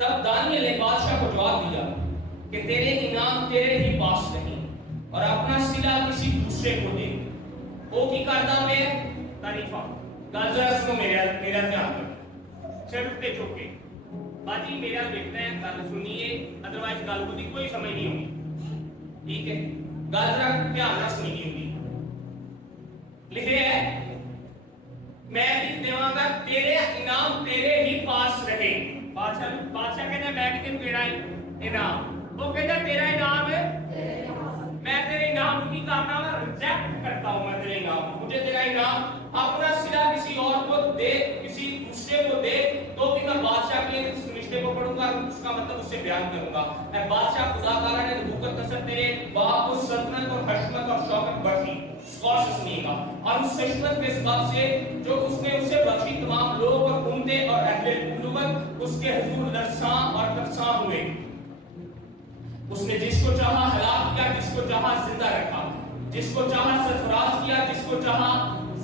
तब दानियल ने बादशाह को जवाब दिया कि तेरे इनाम तेरे ही पास नहीं और अपना सिला किसी दूसरे को दे। वो की करदा में तारीफा गल जरा सुनो मेरा ध्यान करो सिर्फ ते चुके बाजी मेरा देखना है गल सुनिए अदरवाइज गल को कोई समझ नहीं होगी ठीक है गल जरा ध्यान से सुनी होगी लिखे है मैं भी देवांगा तेरे इनाम तेरे ही पास रहे। बादशाह कहता मैं भी तेरा इनाम वो कहता तेरा इनाम है मैं तेरे इनाम की कामना में रिजेक्ट करता हूं मैं तेरे इनाम मुझे तेरा इनाम अपना सिला किसी और को दे किसी दूसरे को दे तो भी मैं बादशाह के इस रिश्ते को पढ़ूंगा उसका मतलब उससे बयान करूंगा। मैं बादशाह खुदा ताला ने नबूवत कसम तेरे बाप को सल्तनत और हशमत और शौकत बख्शी गौर से सुनिएगा और उस हशमत के सबब से जो उसने उसे बख्शी तमाम लोग और उम्मतें और अहले नबूवत उसके हुजूर लरसां और तरसां हुए। उसने जिसको चाहा हलाक किया जिसको चाहा जिंदा रखा जिसको चाहा सरफराज किया जिसको चाहा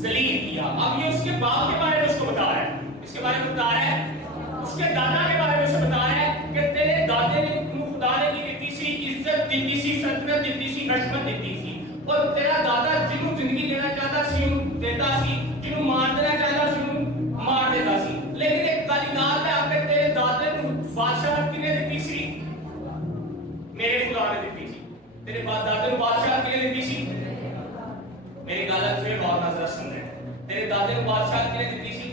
जलील किया। अब ये उसके बाप के बारे में उसको बता रहा है इसके बारे में बता रहा है उसके दादा के बारे में उसे बता रहा है कि तेरे दादे ने खुदा ने की दी सी इज्जत दी सी सल्तनत दी सी हशमत दी सी और तेरा दादा जिन्हों जिंदगी देना चाहता सी उन्होंने देता सी जिन्हों मार देना चाहता सी उन्होंने मार देता सी। लेकिन एक कालीनार में आके तेरे दादे को बादशाह किने दी सी मेरे खुदा ने दी सी तेरे दादे को बादशाह किने दी सी मेरी गलत से और नजर सुन रहे तेरे दादे को बादशाह किने दी सी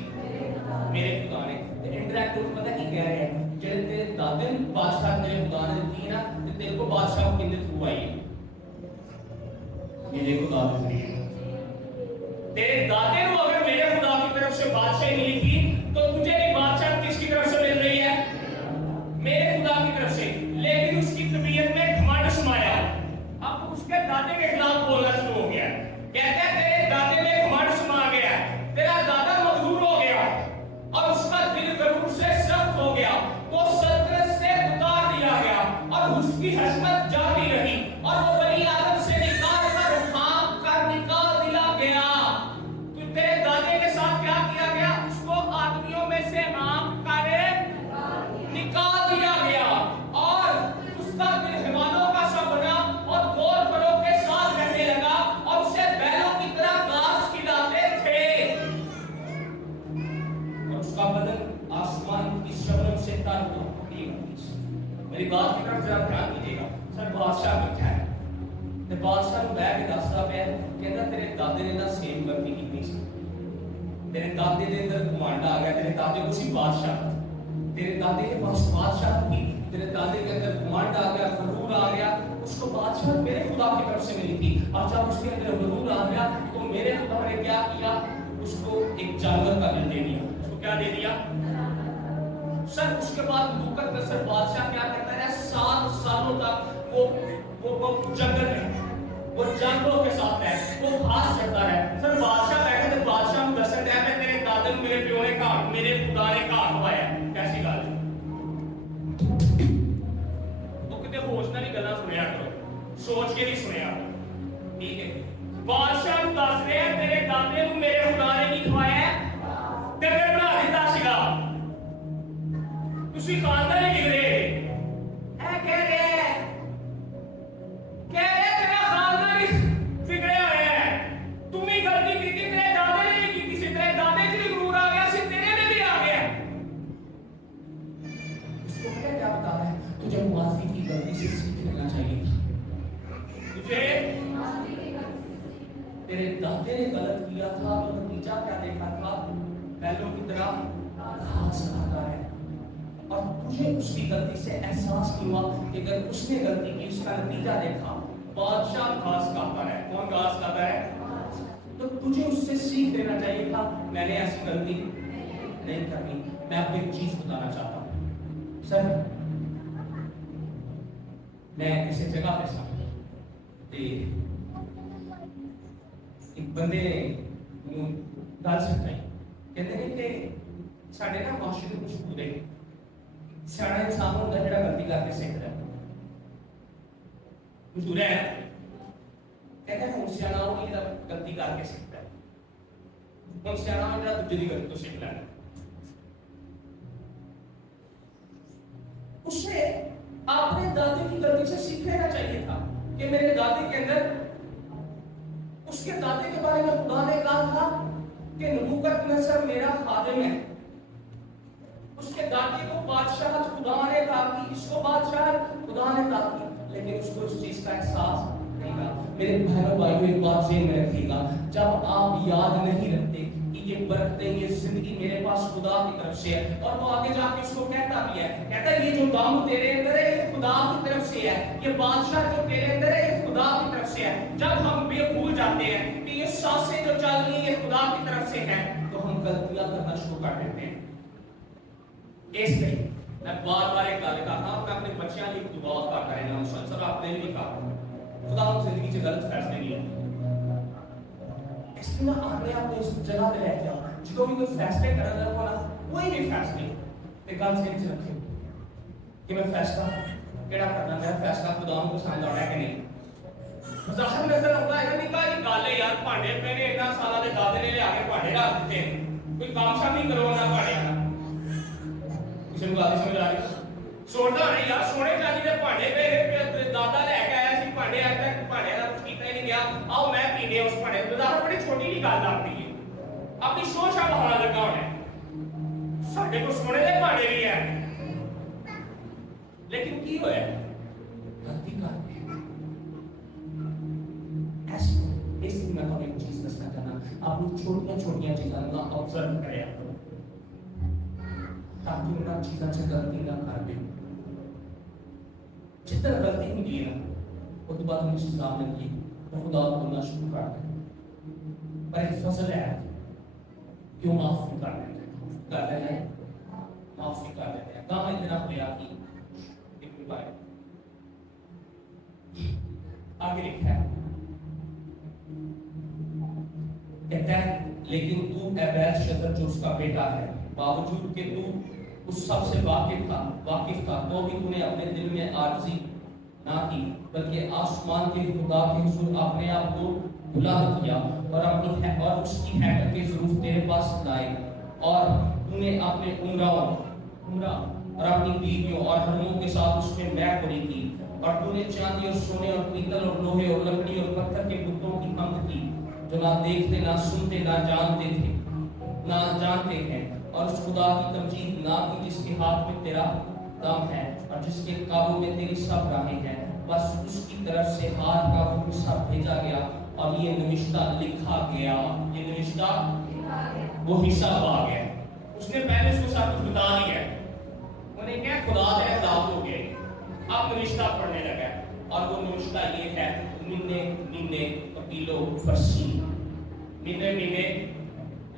मेरे खुदा ने इंटरैक्ट को पता की कह रहे हैं जब तेरे दादे को बादशाह तेरे खुदा ने दी ना तो तेरे को बादशाह को किने थ्रू आई मेरे खुदा ने तेरे दादे को अगर मेरे खुदा की तरफ से बादशाही मिली थी तो तुझे भी बादशाह किसकी तरफ से मिल रही है मेरे खुदा की तरफ से। लेकिन उसकी तबीयत में घमंड समाया अब उसके दादे के खिलाफ बोलना शुरू हो गया कहता है तेरे दादे में घमंड समा गया तेरा दादा मजबूर हो गया और उसका दिल गरूर से सख्त हो गया वो सल्तनत से उतार दिया गया और उसकी हशमत जाती रही और वो बनी आदम से निकाल कर उठा कर निकाल दिया गया। तो तेरे दादे के साथ क्या किया गया उसको आदमियों में से आम कर निकाल दिया गया और उसका दिल हिमालयों का सा बना और गोर बड़ों के साथ रहने लगा और उसे बैलों की तरह घास खिलाते थे और उसका बदन आसमान की शबनम से तर हुआ। मेरी बात की तरफ जरा ध्यान दीजिएगा सर बादशाह बैठा है ते बादशाह ਨੂੰ ਬਹਿ ਕੇ ਦੱਸਦਾ ਪਿਆ ਕਹਿੰਦਾ ਤੇਰੇ ਦਾਦੇ ਨੇ ਨਾ ਸੇਮ ਗਲਤੀ ਕੀਤੀ ਸੀ तेरे दादे के अंदर घमंड आ गया तेरे दादे को सी बादशाह तेरे दादे के पास बादशाह की तेरे दादे के अंदर घमंड आ गया गरूर आ गया उसको बादशाह मेरे खुदा की तरफ से मिली थी और जब उसके अंदर गरूर आ गया तो मेरे खुदा ने क्या किया उसको एक जानवर का दिल दे दिया उसको क्या दे दिया सर। उसके बाद मुकद्दर का सर बादशाह क्या करता है 7 सालों तक वो जंगल में वो जानवरों के साथ है वो घास चरता है सर। बादशाह बैठे तो बादशाह ਨੂੰ ਦੱਸਣ ਰਿਹਾ ਹੈ तेरे दादे ਨੂੰ मेरे ਪਿਓ ਨੇ ਘਾਟ मेरे खुदा ने घाट पाया कैसी गल वो किते होश ਨਾਲ ਹੀ ਗੱਲਾਂ ਸੁਣਿਆ ਕਰੋ सोच के नहीं सुनिया ठीक है। बादशाह ਨੂੰ ਦੱਸ ਰਿਹਾ तेरे दादे ਨੂੰ मेरे खुदा ने ਕੀ ਖਵਾਇਆ ਤੇ ਮੈਂ ਬਣਾ ਦਿੱਤਾ ਸੀਗਾ ਤੁਸੀਂ ਖਾਂਦਾ ਨਹੀਂ ਨਿਕਲੇ ਇਹ ਕਹਿ ਰਿਹਾ तेरा खानदान ही बिगड़े हुए हैं तुम ही गलती की थी तेरे दादे ने भी की थी तेरे दादे से भी गुरूर आ गया तेरे में भी आ गया। इसको क्या बता रहा है तुझे माजी की गलती से सीख लेना चाहिए तुझे तेरे दादे ने गलत किया था तो नतीजा क्या देखा था बैलों की तरह घास खाता है और तुझे उसकी गलती से एहसास नहीं हुआ कि अगर उसने गलती की उसका नतीजा देखा बादशाह घास खाता है कौन घास खाता है तो तुझे उससे सीख लेना चाहिए था मैंने ऐसी गलती नहीं करनी। मैं आपको एक चीज बताना चाहता हूं सर मैं किसी जगह पे था एक बंदे गल सुनाई कहते हैं कि साडे ना माशरे कुछ पूरे सियाना इंसान होता है गलती करके सीखता है मशहूर है कहते हैं हूं सियाना वो नहीं गलती करके सीखता है हूं सियाना दूजे की गलती तो सीख लेना اسے اپنے دادے کی غلطی سے سیکھ لینا چاہیے تھا کہ میرے دادے کے اندر، اس کے دادے کے بارے میں خدا نے کہا تھا کہ نبوت نصر میرا خادم ہے. اس کے دادے کو بادشاہت خدا نے کہا کہ اس کو بادشاہت خدا نے کہا کی، لیکن اس کو اس چیز کا احساس نہیں تھا. میرے بہنوں بھائیوں ایک بات ذہن میں رکھیے گا، جب آپ یاد نہیں رکھتے کہ یہ برکتیں، یہ زندگی میرے پاس خدا کی طرف سے ہے، اور وہ آگے جا کے اس کو کہتا بھی ہے، کہتا ہے یہ جو کام تیرے اندر ہے یہ خدا کی طرف سے ہے، یہ بادشاہ جو تیرے اندر ہے یہ خدا کی طرف سے ہے. جب ہم بے بھول جاتے ہیں کہ یہ سانسیں جو چل رہی ہیں یہ خدا کی طرف سے ہیں، تو ہم غلطیاں کرنا شروع کر دیتے ہیں. اس لیے میں بار بار ایک گل کہتا ہوں، میں اپنے بچیاں کی دعا کرتا رہنا مسلسل، آپ نے بھی کہا خدا ہم زندگی سے غلط فیصلے نہیں لیتے. اس لیے اپنے آپ کو اس جگہ پہ لے کے آؤ جدوں بھی کوئی فیصلے کرنا لگا نا، کوئی بھی فیصلے تے گل سمجھ رکھے کہ میں فیصلہ کیڑا کرنا، میرا فیصلہ خدا کو پسند آ رہا ہے کہ نہیں. ظاہر نظر آتا ہے کہ کئی گل ہے یار، بھانڈے پہ نے اتنا سالہ دے دادے نے لے آ کے بھانڈے رکھ دیتے ہیں، کوئی کام شام نہیں کروانا بھانڈے کا. کسی کو گل سمجھ آ رہی سوچتا نہیں یار، سونے چاندی کے بھانڈے پہ دادا لے کے آیا سی بھانڈے، اج تک بھانڈے کا کچھ کیتا ہی نہیں گیا، آؤ میں پینے اس بھانڈے کو. ظاہر بڑی چھوٹی جی گل آتی ہے، اپنی سوچ آپ بہانا لگا ہونا ہے. ساڈے کو سونے دے بھانڈے بھی ہیں، لیکن کی ہوا ہے غلطی کر کے اس لیے میں تمہیں ایک چیز دسنا چاہنا، اپنی چھوٹیاں چھوٹیاں چیزاں کا آبزرو کرے تاکہ انہاں چیزاں سے غلطی نہ کر دے. جتنا غلطی ہوئی ہے نا وہ تو بعد ہم اس سامنے کی تو خدا کو بولنا شروع کر دیں. پر ایک فضل ہے کیوں معاف کر دیتے ہیں، معافی کر دیتے ہیں. کہاں اتنا ہوا کہ ایک بار آگے لکھا ہے، کہتا ہے لیکن تو اے بیلشزر جو اس کا بیٹا ہے، باوجود کہ تو اس سب سے واقف تھا تو بھی تو نے اپنے دل میں عاجزی نہ کی، بلکہ آسمان کے خدا کے حضور اپنے آپ کو بلند کیا اور اس کی ہیکل کے ظروف تیرے پاس لائے، اور تو نے اپنے عمرہ اور اپنی بیویوں اور حرموں کے ساتھ اس میں بیع پڑی کی، اور تو نے چاندی اور سونے اور پیتل اور لوہے اور لکڑی اور پتھر کے بتوں کی حمد کی جو نہ دیکھتے نہ سنتے نہ جانتے ہیں، اور اس خدا کی تمجید نہ کی جس کے ہاتھ میں تیرا دم ہے اور جس کے قابو میں تیری سب راہیں ہیں. بس اس کی طرف سے ہاتھ کا وہ حصہ بھیجا گیا اور یہ نوشتہ لکھا گیا، یہ نوشتہ وہ حصہ آ گیا. اس نے پہلے اس کو سب کچھ بتا دیا، انہیں کیا خدا نے عذاب ہو گئے، اب نوشتہ پڑھنے لگا، اور وہ نوشتہ یہ ہے ننے تکیلو فرسی، ننے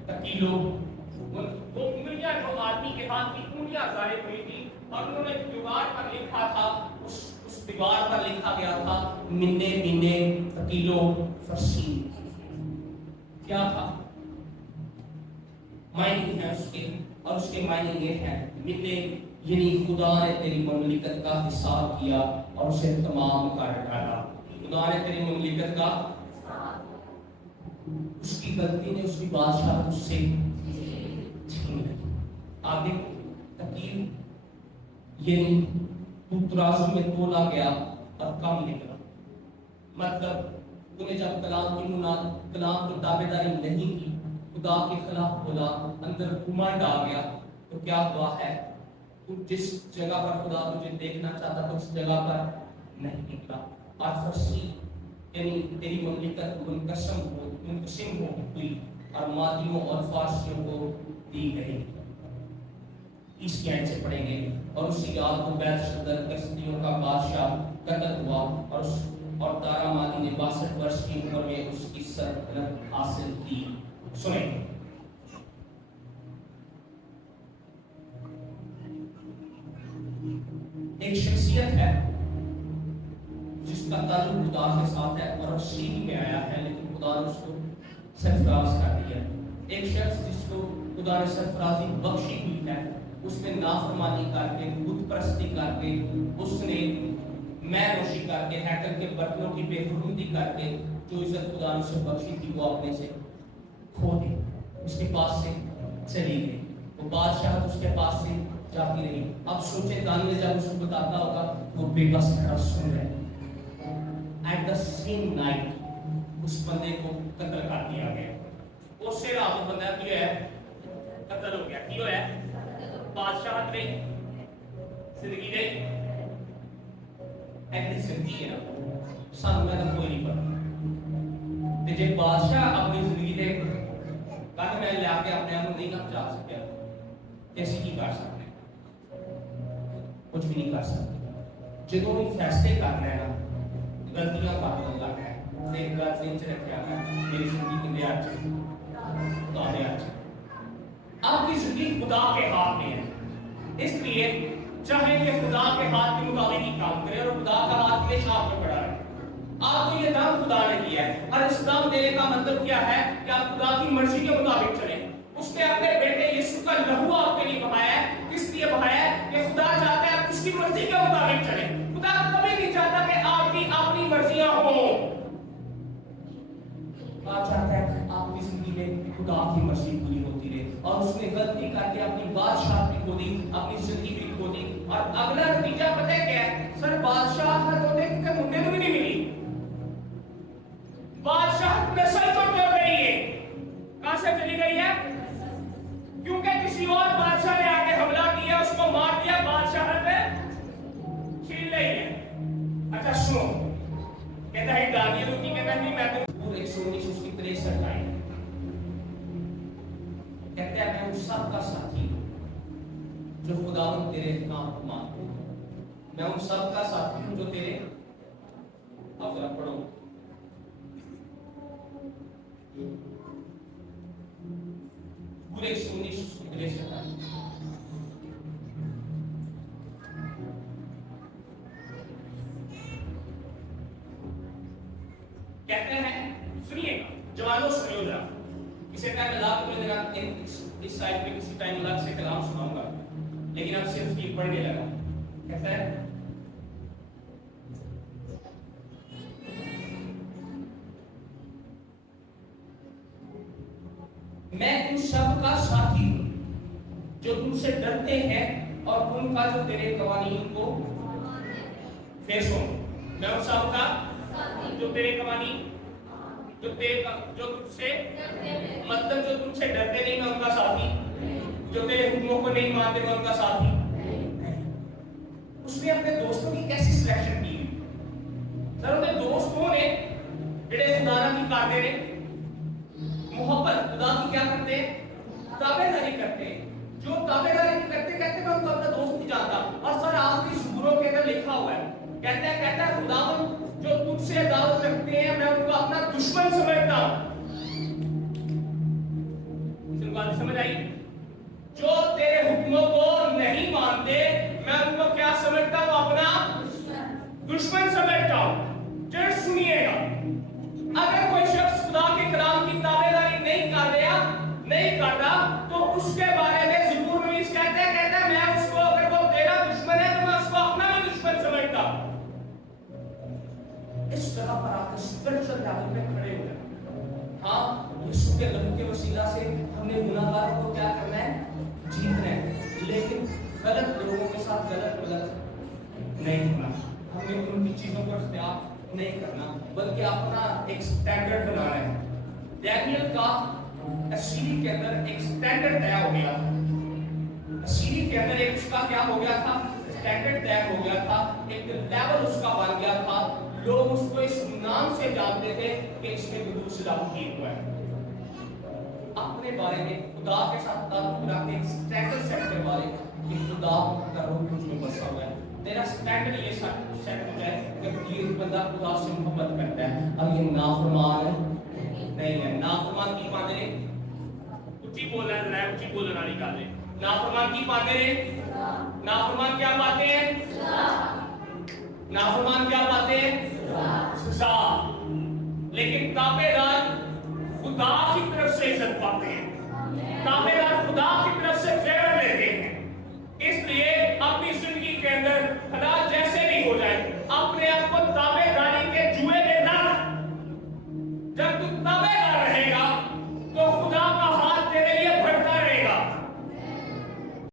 تکیلو، وہ انگلیاں جو آدمی کے ہاتھ کی انگلیاں ظاہر ہوئی تھی، اور انہوں نے دیوار پر لکھا تھا، اس دیوار پر لکھا گیا تھا ننے تکیلو فرسی. کیا تھا معنی ہے اس کے، اور اس کے معنی یہ ہے ننے یعنی خدا نے تیری مملکت کا حساب کیا اور اسے تمام کر ڈالا. خدا نے تیری مملکت کا، اس کی غلطی نے اس کی بادشاہ اس سے چھین لی. آگے تکیل یعنی تو ترازو میں تولا گیا اور کم نکلا، مطلب تو نے جب کلام کی تابعداری نہیں کی، خدا کے خلاف بولا، اندر گھمنڈ آ گیا، تو کیا ہوا ہے تو جس جگہ پر خدا تجھے دیکھنا چاہتا تھا اس جگہ پر نہیں نکلا. اور فرسی یعنی تیری مملکت منقسم ہو ہوئی اور مادیوں اور فارسیوں کو دی گئی. اس کی آیت سے پڑھیں گے، اور اسی رات کو بیلشزر کسدیوں کا بادشاہ قتل ہوا، اور تارا مادی نے 62 برس کی عمر میں اس کی سلطنت حاصل کی. سنیں، ایک شخصیت ہے جس کا تعلق خدا کے ساتھ ہے اور شیری میں آیا ہے، لیکن خدا نے اس کو سرفراز کر دیا. ایک شخص جس کو خدا نے سرفرازی بخشی ہوئی ہے، اس نے نافرمانی کر کے، بت پرستی کر کے، اس نے میں نوشی کر کے، ہیکل کے برتنوں کی بے حرمتی کر کے جو عزت خدا نے اسے بخشی تھی وہ اپنے سے کھو دی، اس کے پاس سے چلی گئی. وہ بادشاہ اس کے پاس سے जाती रही। अब सोचे दानियल जब उसको बताता होगा वो बेबस खड़ा सुन रहे। एट द सेम नाइट उस बंदे को कत्ल कर दिया गया। उससे रात बंदा की है कत्ल हो गया। की होया बादशाह रही जिंदगी दे ऐसी जिंदगी है ना सानू का कोई नहीं पता ते जे बादशाह अपनी जिंदगी दे कद में लाके अपने आप नहीं ना बचा सके ऐसी की कर सकते कुछ भी नहीं कर सकते। जो भी फैसले करना है ना गलतियां करने लग है एक बात से रखा है मेरी जिंदगी के लिए आज तो आने आज आपकी जिंदगी खुदा के हाथ में है। इसलिए चाहे कि खुदा के हाथ के मुताबिक ही काम करे और खुदा का हाथ हमेशा आप पे पड़ा है। आपको ये दाम खुदा ने दिया है और इस दाम देने का मतलब क्या है कि आप खुदा की मर्जी के मुताबिक चलें। उसने अपने बेटे यीशु का लहू आपके लिए बहाया है। किस लिए बहाया है कि खुदा चाहता है आप उसकी मर्जी के मुताबिक चलें। खुदा कभी नहीं चाहता कि आपकी अपनी मर्जियां हो। खुदा चाहता है आपकी जिंदगी में खुदा की मर्जी पूरी होती रहे। और उसने गलती करके अपनी बादशाह भी खो दी, अपनी जिंदगी भी खो दी। और अगला नतीजा पता है क्या है? सर बादशाह तो देख के मुंडे को भी नहीं मिली। बादशाह नस्ल तो टूट गई है। कहां से चली गई है? क्योंकि किसी और बादशाह ने आके हमला किया, उसको मार दिया, बादशाह पे छीन रही है। अच्छा सुनो, कहता है दानियल की कहता है मैं तो पूरे 119 उसकी 63 आई। कहते हैं मैं उन सब का साथी जो खुदावंद तेरे नाम मानते हैं। मैं उन सब का साथी हूं जो तेरे अब जरा पढ़ो पूरे 119 उसकी 63 आई। कहते हैं सुनिएगा जवानों सुनियो जरा। इसे टाइम अल्लाह को मैं इस साइड पे किसी टाइम अलग से कलाम सुनाऊंगा लेकिन अब सिर्फ ये पढ़ने लगा। कहता है मैं तुम सब का साथी हूं जो तुमसे डरते हैं और उनका जो तेरे कवानीन को फिर सुनो। मैं उन सब का जो तेरे कवानीन जो तुझसे मतलब जो तुमसे डरते नहीं मैं उनका साथी, जो तेरे हुक्मों को नहीं मानते मैं उनका साथी। उसने अपने दोस्तों की कैसी सिलेक्शन की? सर उनके दोस्तों ने जेड़े खुदा की करते ने मोहब्बत खुदा की क्या करते हैं? ताबेदारी करते हैं। जो ताबेदारी नहीं करते कहते मैं उनको अपना दोस्त नहीं जानता। और सर आखिरी ज़बूरों के अंदर लिखा हुआ है कहता है खुदावंद जो तुझसे दावत रखते हैं मैं उनको अपना दुश्मन समझता हूं। बात समझ आई? जो तेरे हुक्मों को नहीं मानते मैं उनको क्या समझता हूं? अपना दुश्मन समझता हूं। जरा सुनिएगा, अगर कोई शख्स खुदा के कलाम की ताबेदारी नहीं करता तो उसके बारे में ज़बूर में कहता है मैं उसको अगर वो तेरा दुश्मन है तो मैं उसको अपना भी दुश्मन समझता हूं। इस तरह पर आकर स्पिरिचुअल लेवल पे खड़े हो जाए। हाँ यीशु के लहू के वसीला से हमने गुनाहगारों को क्या करना है? जीतना है। लेकिन गलत लोगों के साथ गलत नहीं करना। हमें उनकी चीजों को इख्तियार नहीं करना बल्कि अपना एक स्टैंडर्ड बनाना है। डैनियल का असीरी के अंदर एक स्टैंडर्ड तय हो गया। असीरी के अंदर एक उसका क्या हो गया था? स्टैंडर्ड तय हो गया था। एक लेवल उसका बन गया था। लोग उसको इस नाम से जानते थे कि इसने हुदूद से लागू किया हुआ है। अपने बारे में खुदा के साथ ताल्लुक रखते एक स्टैंडर्ड सेट करवा ले कि खुदा का रूह मुझ में बसा हुआ है। तेरा स्टैंडर्ड ये सेट हो जाए कि ये बंदा खुदा से मोहब्बत करता है और ये नाफरमान नहीं है। नाफरमान की पाते ने ऊंची बोलना है, ऊंची बोलने वाली गल है। नाफरमान की पाते ने नाफरमान क्या पाते हैं? नाफरमान क्या पाते हैं? सजा। लेकिन ताबेदार खुदा की तरफ से इज्जत पाते हैं। ताबेदार खुदा की तरफ से फेवर लेते